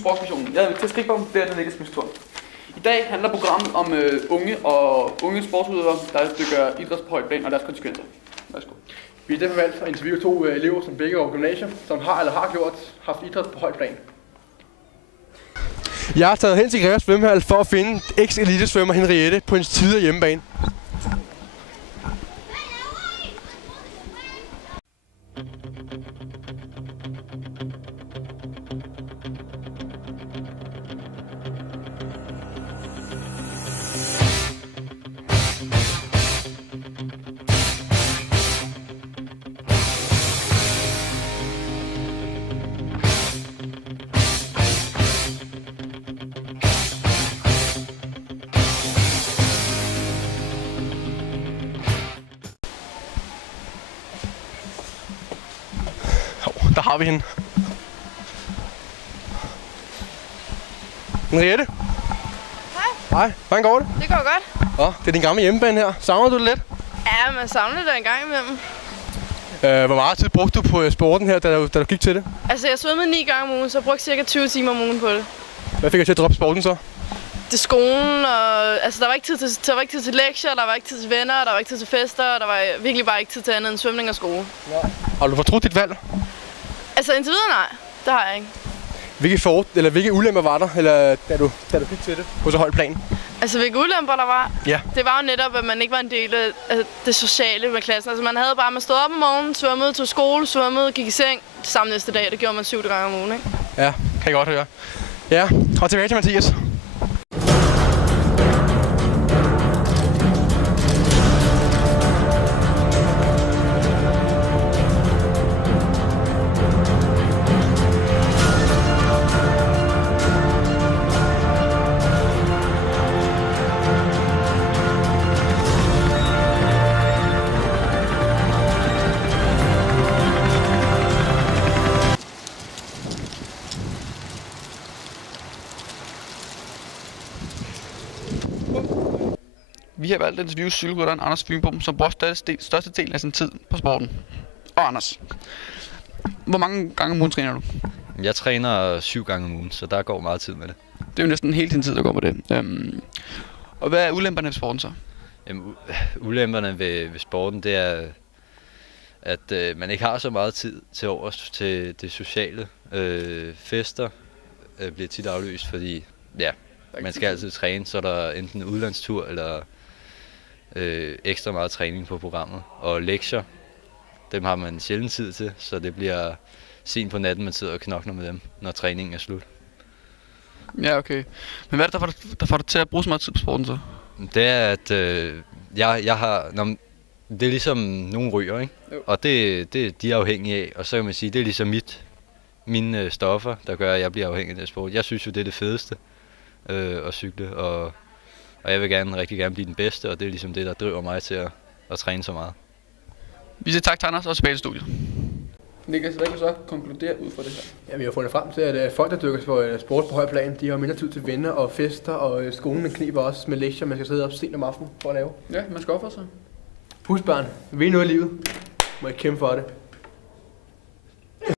sportsmissionen. Jeg er til Skrikborg, det er den ikke tur. I dag handler programmet om unge sportsudøvere, der dykker idræt på højt plan og deres konsekvenser. Værsgo. Vi har derfor valgt at interviewe 2 elever, som begge over gymnasier, som har eller har haft idræt på højt plan. Jeg har taget hen til Greve Svømmehal for at finde eks-elitesvømmer Henriette på hendes tidligere hjemmebane. Der har vi hende. Henriette? Hej. Hej, hvordan går det? Det går godt. Det er din gamle hjemmebane her. Savner du det lidt? Ja, man savner det en gang imellem. Hvor meget tid brugte du på sporten her, da du gik til det? Altså, jeg svømmede 9 gange om ugen, så jeg brugte cirka 20 timer om ugen på det. Hvad fik jeg til at droppe sporten så? Det er skolen, og altså, der var ikke tid til lektier, der var ikke tid til venner, der var ikke tid til fester, og der var virkelig bare ikke tid til andet end svømning og skole. Ja. Har du fortrudt dit valg? Altså, indtil videre nej. Det har jeg ikke. Hvilke ulemper var der, eller da du gik til det på så højt plan? Altså, hvilke ulemper der var? Ja. Det var jo netop, at man ikke var en del af det sociale med klassen. Altså, man stod op om morgenen, svømmede, tog skole, svømmede, gik i seng. Det samme næste dag, det gjorde man 7 gange om ugen, ikke? Ja, kan jeg godt høre. Ja, og tilbage til Mathias. Vi har valgt at interviewe cykelrytteren Anders Fynbo, som bruger største del af sin tid på sporten. Og Anders, hvor mange gange om ugen træner du? Jeg træner 7 gange om ugen, så der går meget tid med det. Det er jo næsten hele din tid, der går på det. Og hvad er ulemperne ved sporten så? Jamen, ulemperne ved sporten, det er, at man ikke har så meget tid til overs til det sociale. Fester bliver tit aflyst, fordi man skal altid træne, så er der enten en udlandstur eller ekstra meget træning på programmet. Og lektier, dem har man sjældent tid til, så det bliver sent på natten, man sidder og knokler med dem, når træningen er slut. Ja, okay. Men hvad er det, der får dig til at bruge så meget tid på sporten så? Det er, at jeg har... det er ligesom nogle ryger, ikke? Jo. Og de er afhængige af, og så kan man sige, det er ligesom mine stoffer, der gør, at jeg bliver afhængig af det sport. Jeg synes jo, det er det fedeste at cykle, og jeg vil rigtig gerne blive den bedste, og det er ligesom det, der driver mig til at træne så meget. Vi siger tak til Anders og tilbage til studiet. Niklas, hvad kan du så konkludere ud fra det her? Ja, vi har fundet frem til, at folk, der dykker for sport på høj plan, de har mindre tid til venner og fester, og skolen kniber også med lektier, man skal sidde op sent om aftenen for at lave. Ja, man skal opføre sig. Husk børn, vil I noget i livet, må I kæmpe for det.